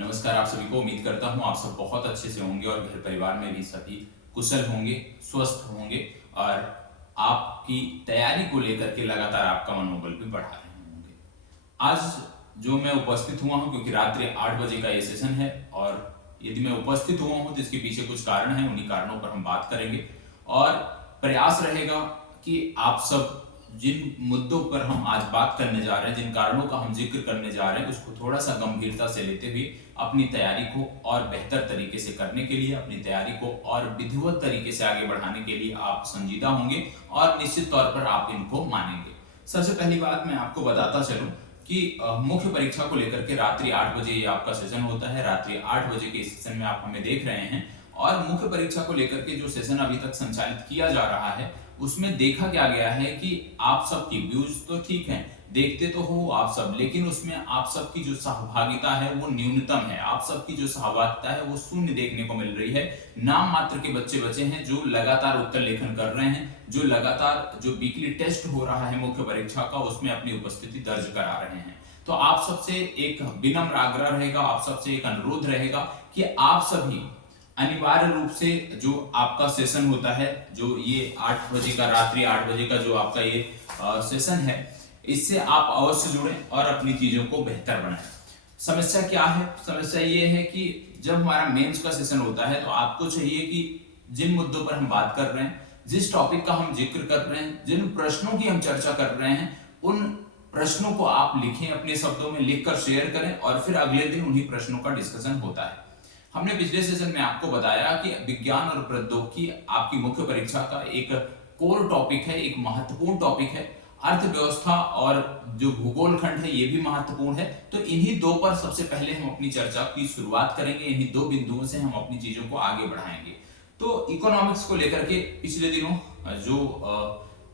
नमस्कार आप सभी को। उम्मीद करता हूँ आप सब बहुत अच्छे से होंगे और घर परिवार में भी सभी कुशल होंगे, स्वस्थ होंगे और आपकी तैयारी को लेकर के लगातार आपका मनोबल भी बढ़ा रहे होंगे। आज जो मैं उपस्थित हुआ हूँ क्योंकि रात्रि 8 बजे का ये सेशन है और यदि मैं उपस्थित हुआ हूँ तो इसके पीछे कुछ कारण हैं, उन्हीं कारणों पर हम बात करेंगे और प्रयास रहेगा कि आप सब जिन मुद्दों पर हम आज बात करने जा रहे हैं, जिन कारणों का हम जिक्र करने जा रहे हैं, उसको थोड़ा सा गंभीरता से लेते हुए अपनी तैयारी को और बेहतर तरीके से करने के लिए, अपनी तैयारी को और विधिवत तरीके से आगे बढ़ाने के लिए आप संजीदा होंगे और निश्चित तौर पर आप इनको मानेंगे। सबसे पहली बात मैं आपको बताता चलूं कि मुख्य परीक्षा को लेकर के रात्रि 8 बजे ये आपका सेशन होता है। रात्रि 8 बजे के सेशन में आप हमें देख रहे हैं और मुख्य परीक्षा को लेकर के जो सेशन अभी तक संचालित किया जा रहा है उसमें देखा क्या गया है कि आप सबकी व्यूज तो ठीक है, देखते तो हो आप सब, लेकिन उसमें आप सबकी जो सहभागिता है वो न्यूनतम है। आप सबकी जो सहभागिता है वो शून्य देखने को मिल रही है। नाम मात्र के बच्चे बचे हैं जो लगातार उत्तर लेखन कर रहे हैं, जो लगातार जो वीकली टेस्ट हो रहा है मुख्य परीक्षा का उसमें अपनी उपस्थिति दर्ज करा रहे हैं। तो आप सबसे एक विनम्र आग्रह रहेगा, आप सबसे एक अनुरोध रहेगा कि आप सभी अनिवार्य रूप से जो आपका सेशन होता है, जो ये 8 बजे का, रात्रि 8 बजे का जो आपका ये सेशन है, इससे आप अवश्य जुड़ें और अपनी चीजों को बेहतर बनाएं। समस्या क्या है? समस्या ये है कि जब हमारा मेंस का सेशन होता है तो आपको चाहिए कि जिन मुद्दों पर हम बात कर रहे हैं, जिस टॉपिक का हम जिक्र कर रहे हैं, जिन प्रश्नों की हम चर्चा कर रहे हैं, उन प्रश्नों को आप लिखें, अपने शब्दों में लिखकर शेयर करें और फिर अगले दिन उन्हीं प्रश्नों का डिस्कशन होता है। हमने पिछले सेशन में आपको बताया कि विज्ञान और प्रौद्योगिकी आपकी मुख्य परीक्षा का एक कोर टॉपिक है, एक महत्वपूर्ण टॉपिक है। अर्थव्यवस्था और जो भूगोल खंड है ये भी महत्वपूर्ण है। तो इन्हीं दो पर सबसे पहले हम अपनी चर्चा की शुरुआत करेंगे, इन्हीं दो बिंदुओं से हम अपनी चीजों को आगे बढ़ाएंगे। तो इकोनॉमिक्स को लेकर के पिछले दिनों जो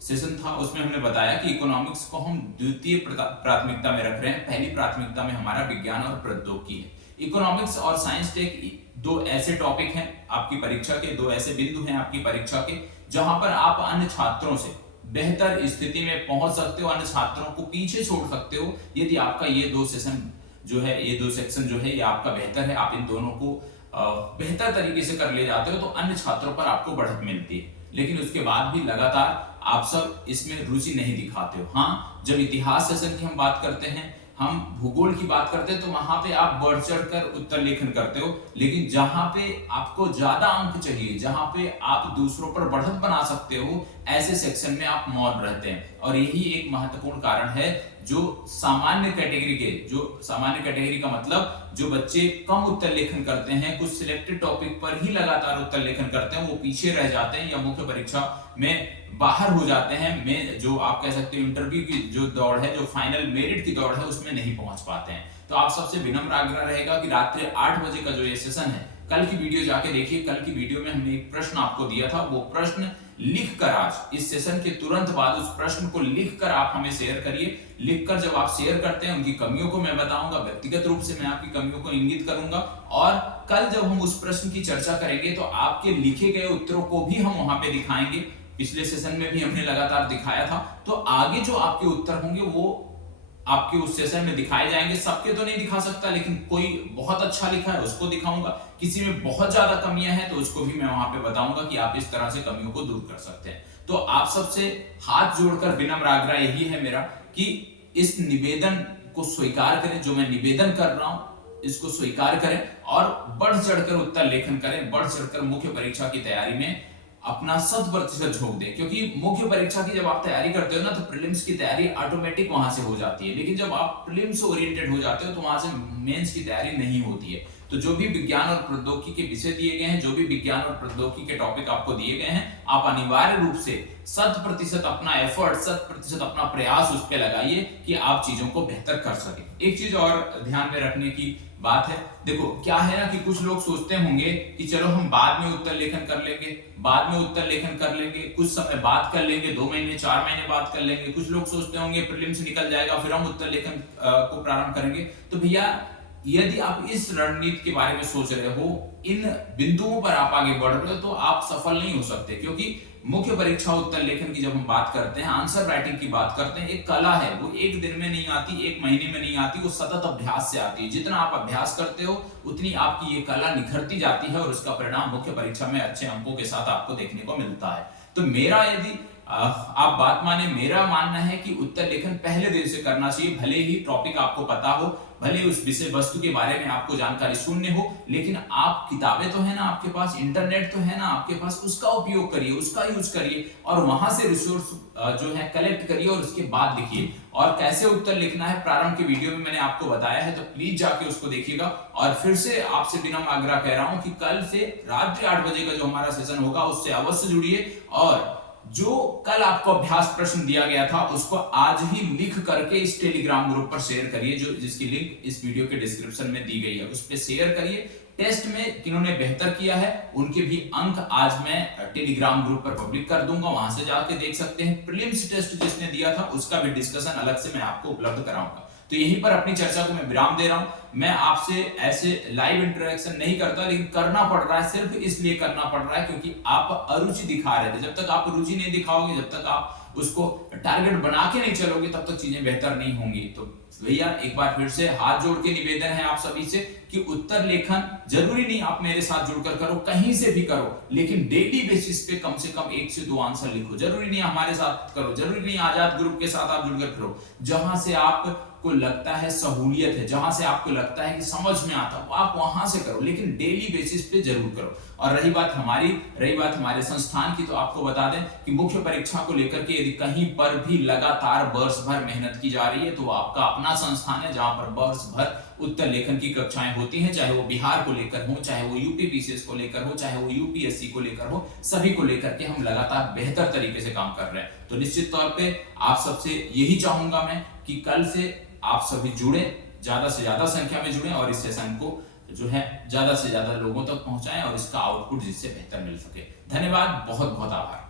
सेशन था उसमें हमने बताया कि इकोनॉमिक्स को हम द्वितीय प्राथमिकता में रख रहे हैं। पहली प्राथमिकता में हमारा विज्ञान और प्रौद्योगिकी है। इकोनॉमिक्स और साइंस टेक दो ऐसे टॉपिक हैं आपकी परीक्षा के, दो ऐसे बिंदु हैं आपकी परीक्षा के जहां पर आप अन्य छात्रों से बेहतर स्थिति में पहुंच सकते हो, अन्य छात्रों को पीछे छोड़ सकते हो यदि आपका ये दो सेशन जो है, ये दो सेक्शन जो है ये आपका बेहतर है। आप इन दोनों को बेहतर तरीके से कर ले जाते हो तो अन्य छात्रों पर आपको बढ़त मिलती है। लेकिन उसके बाद भी लगातार आप सब इसमें रुचि नहीं दिखाते हो। हाँ, जब इतिहास सेशन की हम बात करते हैं, हम भूगोल की बात करते हैं तो वहां पे आप बढ़ चढ़कर उत्तर लेखन करते हो, लेकिन जहां पे आपको ज्यादा अंक चाहिए, जहां पे आप दूसरों पर बढ़त बना सकते हो, ऐसे सेक्शन में आप मौन रहते हैं। और यही एक महत्वपूर्ण कारण है जो सामान्य कैटेगरी का मतलब जो बच्चे कम उत्तर लेखन करते हैं, कुछ सिलेक्टेड टॉपिक पर ही लगातार उत्तर लेखन करते हैं, वो पीछे रह जाते हैं या मुख्य परीक्षा में बाहर हो जाते हैं। में जो आप कह सकते हो इंटरव्यू की जो दौड़ है, जो फाइनल मेरिट की दौड़ है, उसमें नहीं पहुंच पाते हैं। तो आप सबसे विनम्र आग्रह रहेगा कि रात्रि 8 बजे का जो ये सेशन है, कल की वीडियो जाके देखिए। कल की वीडियो में हमने एक प्रश्न आपको दिया था, वो प्रश्न लिखकर आज इस सेशन के तुरंत बाद उस प्रश्न को लिखकर आप हमें शेयर करिए। लिखकर जब आप शेयर करते हैं, उनकी कमियों को मैं बताऊंगा, व्यक्तिगत रूप से मैं आपकी कमियों को इंगित करूंगा और कल जब हम उस प्रश्न की चर्चा करेंगे तो आपके लिखे गए उत्तरों को भी हम वहां पे दिखाएंगे। पिछले सेशन में भी हमने लगातार दिखाया था, तो आगे जो आपके उत्तर होंगे वो आपके उस सेशन में दिखाए जाएंगे। सबके तो नहीं दिखा सकता, लेकिन कोई बहुत अच्छा लिखा है उसको दिखाऊंगा, किसी में बहुत ज्यादा कमियां हैं तो उसको भी मैं वहां पे बताऊंगा कि आप इस तरह से कमियों को दूर कर सकते हैं। तो आप सबसे हाथ जोड़कर विनम्र आग्रह यही है मेरा कि इस निवेदन को स्वीकार करें, जो मैं निवेदन कर रहा हूं इसको स्वीकार करें और बढ़ चढ़कर उत्तर लेखन करें, बढ़ चढ़कर मुख्य परीक्षा की तैयारी में अपना 100% झोंक दे। क्योंकि मुख्य परीक्षा की जब आप तैयारी करते हो ना तो प्रीलिम्स की तैयारी ऑटोमेटिक वहां से हो जाती है, लेकिन जब आप प्रीलिम्स ओरिएंटेड हो जाते हो तो वहां से मेंस की तैयारी नहीं होती है। तो जो भी विज्ञान और प्रौद्योगिकी के विषय दिए गए हैं, जो भी विज्ञान और प्रौद्योगिकी के टॉपिक आपको दिए गए हैं, आप अनिवार्य रूप से 100% अपना एफर्ट, 100% अपना प्रयास उस पर लगाइए कि आप चीजों को बेहतर कर सके। एक चीज और ध्यान में रखने की बात है, देखो क्या है ना कि कुछ लोग सोचते होंगे कि चलो हम बाद में उत्तर लेखन कर लेंगे, बाद में उत्तर लेखन कर लेंगे, कुछ समय बाद कर लेंगे, 2 महीने 4 महीने बाद कर लेंगे। कुछ लोग सोचते होंगे प्रीलिम्स निकल जाएगा फिर हम उत्तर लेखन को प्रारंभ करेंगे। तो भैया यदि आप इस रणनीति के बारे में सोच रहे हो, इन बिंदुओं पर आप आगे बढ़ रहे हो, तो आप सफल नहीं हो सकते। क्योंकि मुख्य परीक्षा उत्तर लेखन की जब हम बात करते हैं, आंसर राइटिंग की बात करते हैं, एक कला है, वो एक दिन में नहीं आती, एक महीने में नहीं आती, वो सतत अभ्यास से आती है। जितना आप अभ्यास करते हो उतनी आपकी ये कला निखरती जाती है और उसका परिणाम मुख्य परीक्षा में अच्छे अंकों के साथ आपको देखने को मिलता है। तो मेरा यदि आप बात माने, मेरा मानना है कि उत्तर लेखन पहले दिन से करना चाहिए। भले ही टॉपिक आपको पता हो, भले उस विषय वस्तु के बारे में आपको जानकारी शून्य हो, लेकिन आप किताबें तो है ना आपके पास, इंटरनेट तो है ना आपके पास, उसका उपयोग करिए, उसका यूज करिए और वहां से रिसोर्स जो है कलेक्ट करिए और उसके बाद लिखिए। और कैसे उत्तर लिखना है प्रारंभ के वीडियो में मैंने आपको बताया है, तो प्लीज जाके उसको देखिएगा। और फिर से आपसे विनम्र आग्रह कह रहा हूं कि कल से रात्रि 8 बजे का जो हमारा सेशन होगा उससे अवश्य जुड़िए, और जो कल आपको अभ्यास प्रश्न दिया गया था उसको आज ही लिख करके इस टेलीग्राम ग्रुप पर शेयर करिए, जो जिसकी लिंक इस वीडियो के डिस्क्रिप्शन में दी गई है, उस पर शेयर करिए। टेस्ट में किन्होंने बेहतर किया है उनके भी अंक आज मैं टेलीग्राम ग्रुप पर पब्लिक कर दूंगा, वहां से जाके देख सकते हैं। प्रीलिम्स टेस्ट जिसने दिया था उसका भी डिस्कशन अलग से मैं आपको उपलब्ध कराऊंगा। तो यहीं पर अपनी चर्चा को मैं विराम दे रहा हूं। मैं आपसे ऐसे लाइव इंटरेक्शन नहीं करता, लेकिन करना पड़ रहा है, सिर्फ इसलिए करना पड़ रहा है क्योंकि आप अरुचि दिखा रहे थे। जब तक आप रुचि नहीं दिखाओगे, जब तक आप उसको टारगेट बना के नहीं चलोगे, तब तक चीजें बेहतर नहीं होंगी। तो भैया एक बार फिर से हाथ जोड़ के निवेदन है आप सभी से कि उत्तर लेखन जरूरी नहीं आप मेरे साथ जुड़कर करो, कहीं से भी करो, लेकिन डेली बेसिस पे कम से कम 1 से 2 आंसर लिखो। जरूरी नहीं हमारे साथ करो, जरूरी नहीं आजाद ग्रुप के साथ आप जुड़कर करो। जहां से आपको लगता है सहूलियत है, जहां से आपको लगता है कि समझ में आता है, आप वहां से करो, लेकिन डेली बेसिस पे जरूर करो। और रही बात हमारे संस्थान की, तो आपको बता दें कि मुख्य परीक्षा को लेकर के यदि कहीं पर भी लगातार वर्ष भर मेहनत की जा रही है, तो वो आपका अपना संस्थान है, जहां पर वर्ष भर उत्तर लेखन की कक्षाएं होती हैं, चाहे वो बिहार को लेकर हो, चाहे वो यूपी पीसीएस को लेकर हो, चाहे वो यूपीएससी को लेकर हो, सभी को लेकर के हम लगातार बेहतर तरीके से काम कर रहे हैं। तो निश्चित तौर पे आप सबसे यही चाहूंगा मैं कि कल से आप सभी जुड़े, ज्यादा से ज्यादा संख्या में जुड़े और इस सेशन को जो है ज्यादा से ज्यादा लोगों तक पहुंचाएं और इसका आउटपुट जिससे बेहतर मिल सके। धन्यवाद, बहुत बहुत आभार।